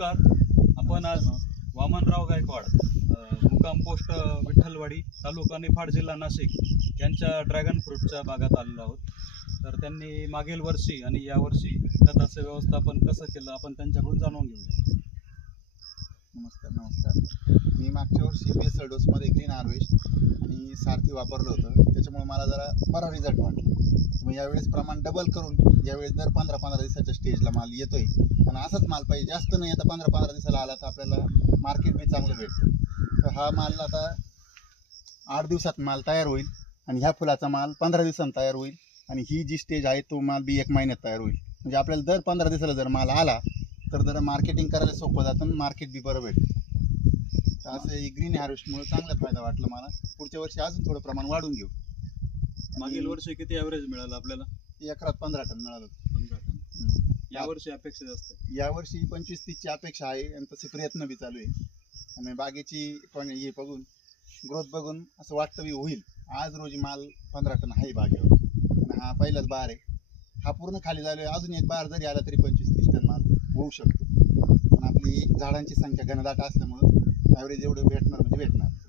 नमस्कार आपण आज वामनराव गायकवाड मुकाम पोस्ट विठ्ठलवाडी तालुका निफाड जिल्हा नाशिक यांच्या ड्रॅगन फ्रूटच्या भागात आलेलो आहोत तर त्यांनी मागील वर्षी आणि यावर्षी खताचं व्यवस्थापन कसं केलं आपण त्यांच्याकडून जाणून घेऊया नमस्कार नमस्कार मी मागच्या वर्षी बी एस डोसमध्ये ग्रीन हार्वेस्ट आणि सारथी वापरलं होतं त्याच्यामुळे मला जरा बरा रिझल्ट वाटला मग यावेळेस प्रमाण डबल करून यावेळेस दर पंधरा पंधरा दिवसाच्या स्टेजला माल येतोय पण असाच माल पाहिजे जास्त नाही आता पंधरा पंधरा दिवसाला आला तर आपल्याला मार्केट बी चांगलं भेटतं तर हा माल आता आठ दिवसात माल तयार होईल आणि ह्या फुलाचा माल पंधरा दिवसात तयार होईल आणि ही जी स्टेज आहे तो माल बी एक महिन्यात तयार होईल म्हणजे आपल्याला दर पंधरा दिवसाला जर माल आला तर जरा मार्केटिंग करायला सोपं जातं आणि मार्केट बी बरं भेटतं तर असं ग्रीन हार्वेस्टमुळे चांगला फायदा वाटला मला पुढच्या वर्षी अजून थोडं प्रमाण वाढून घेऊ मागील वर्षी किती ॲव्हरेज मिळालं आपल्याला एकरात पंधरा टन मिळालं पंधरा टन यावर्षी अपेक्षा जास्त यावर्षी पंचवीस तीसची अपेक्षा आहे आणि तसे प्रयत्न बी चालू आहे आणि बागेची पण हे बघून ग्रोथ बघून असं वाटतं बी होईल आज रोजी माल पंधरा टन आहे बागेवर आणि हा पहिलाच बार आहे हा पूर्ण खाली झालो आहे अजून एक बार जरी आला तरी पंचवीस तीस टन माल होऊ शकतो आपली झाडांची संख्या घनदाट असल्यामुळं ॲव्हरेज एवढं भेटणार म्हणजे भेटणार